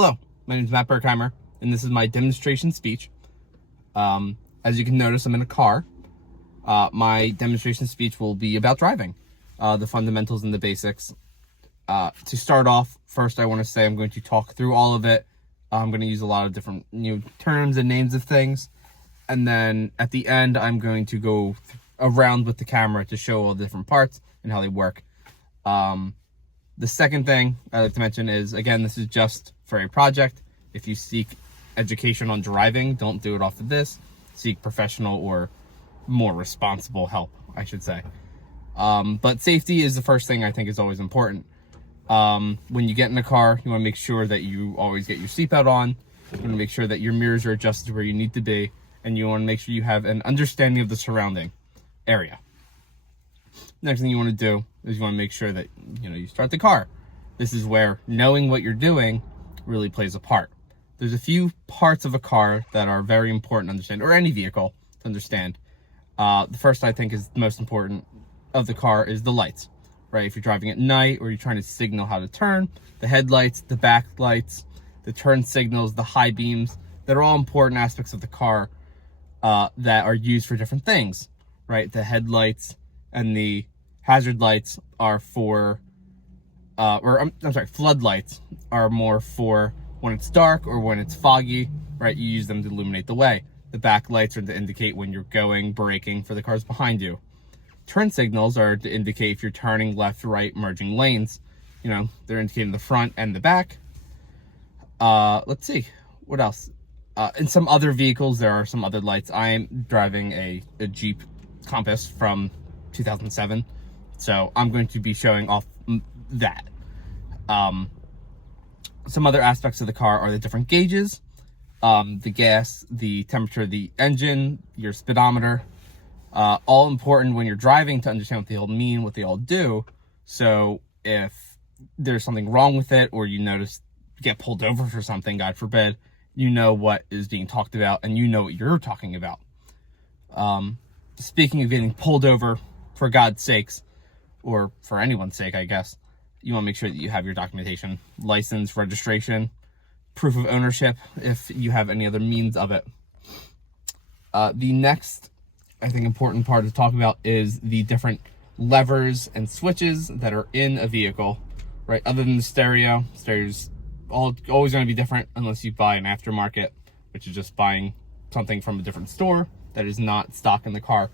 Hello, my name is Matt Berkheimer, and this is my demonstration speech. As you can notice, I'm in a car. My demonstration speech will be about driving, the fundamentals and the basics. To start off, first I want to say I'm going to talk through all of it. I'm going to use a lot of different terms and names of things. And then at the end, I'm going to go around with the camera to show all the different parts and how they work. The second thing I'd like to mention is, again, this is just for a project. If you seek education on driving, don't do it off of this. Seek professional or more responsible help, I should say. But safety is the first thing I think is always important. When you get in a car, you want to make sure that you always get your seatbelt on. You want to make sure that your mirrors are adjusted where you need to be. And you want to make sure you have an understanding of the surrounding area. Next thing you want to do is you want to make sure that you start the car. This is where knowing what you're doing really plays a part. There's a few parts of a car that are very important to understand, or any vehicle to understand. The first, I think, is the most important of the car is the lights, right? If you're driving at night or you're trying to signal how to turn, the headlights, the back lights, the turn signals, the high beams, they're all important aspects of the car that are used for different things, right? The headlights and the hazard lights are for, floodlights are more for when it's dark or when it's foggy, right? You use them to illuminate the way. The back lights are to indicate when you're going, braking for the cars behind you. Turn signals are to indicate if you're turning left, right, merging lanes. They're indicating the front and the back. Let's see, what else? In some other vehicles, there are some other lights. I am driving a Jeep Compass from 2007, so I'm going to be showing off that. Some other aspects of the car are the different gauges, the gas, the temperature of the engine, your speedometer, all important when you're driving to understand what they all mean, what they all do. So if there's something wrong with it, or you get pulled over for something, God forbid, you know what is being talked about and you know what you're talking about. Speaking of getting pulled over, for God's sakes, or for anyone's sake, I guess, you want to make sure that you have your documentation, license, registration, proof of ownership, if you have any other means of it. The next, I think, important part to talk about is the different levers and switches that are in a vehicle, right? Other than the stereo's always going to be different unless you buy an aftermarket, which is just buying something from a different store that is not stock in the car.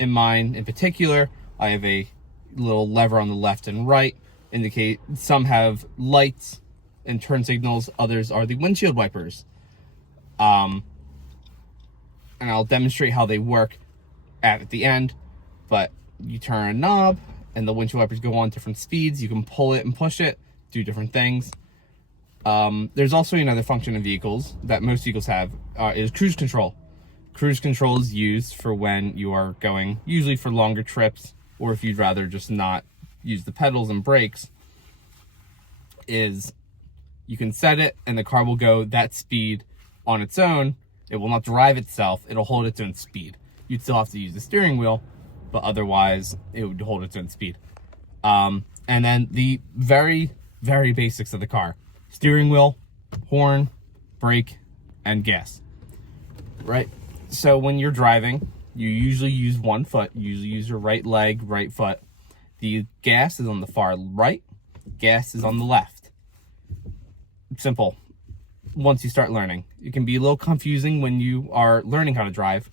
In mine in particular, I have a little lever on the left and right, indicate some have lights and turn signals, others are the windshield wipers. And I'll demonstrate how they work at the end, but you turn a knob and the windshield wipers go on different speeds. You can pull it and push it, do different things. There's also another function in vehicles that most vehicles have, is cruise control. Cruise control is used for when you are going, usually for longer trips, or if you'd rather just not use the pedals and brakes, is you can set it and the car will go that speed on its own. It will not drive itself. It'll hold its own speed. You'd still have to use the steering wheel, but otherwise it would hold its own speed. And then the very, very basics of the car: steering wheel, horn, brake, and gas, right? So when you're driving, you usually use one foot. You usually use your right leg, right foot. The gas is on the far right. Gas is on the left. Simple. Once you start learning, it can be a little confusing when you are learning how to drive,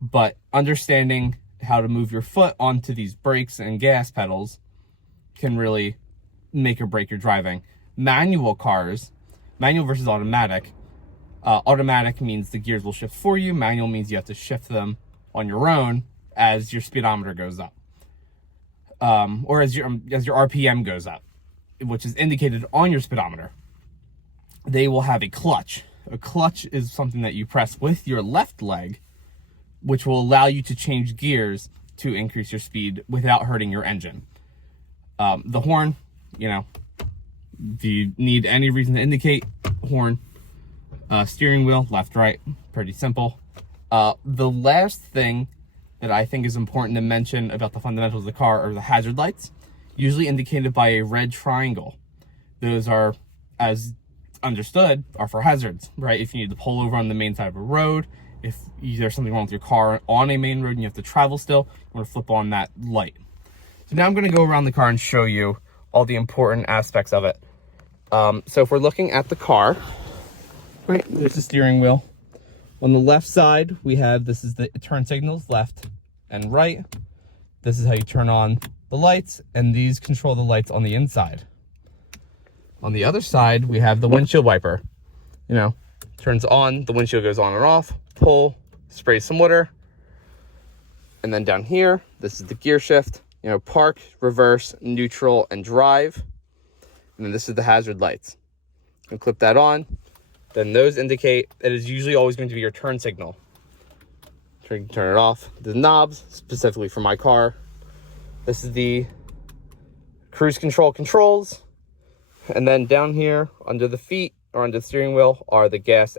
but understanding how to move your foot onto these brakes and gas pedals can really make or break your driving. Manual cars, manual versus automatic. Automatic means the gears will shift for you. Manual means you have to shift them on your own as your speedometer goes up, or as your RPM goes up, which is indicated on your speedometer. They will have a clutch. A clutch is something that you press with your left leg, which will allow you to change gears to increase your speed without hurting your engine. The horn, if you need any reason to indicate, horn. Steering wheel, left, right, pretty simple. The last thing that I think is important to mention about the fundamentals of the car are the hazard lights, usually indicated by a red triangle. Those are as understood, are for hazards, right? If you need to pull over on the main side of a road, if there's something wrong with your car on a main road and you have to travel still, you want to flip on that light. So now I'm going to go around the car and show you all the important aspects of it. So if we're looking at the car, right, there's the steering wheel. On the left side, we have, this is the turn signals, left and right. This is how you turn on the lights, and these control the lights on the inside. On the other side, we have the windshield wiper. You know, turns on, the windshield goes on and off, pull, spray some water. And then down here, this is the gear shift, you know, park, reverse, neutral, and drive. And then this is the hazard lights. And clip that on. Then those indicate it is usually always going to be your turn signal. Turn it off. The knobs, specifically for my car. This is the cruise control controls. And then down here, under the feet, or under the steering wheel, are the gas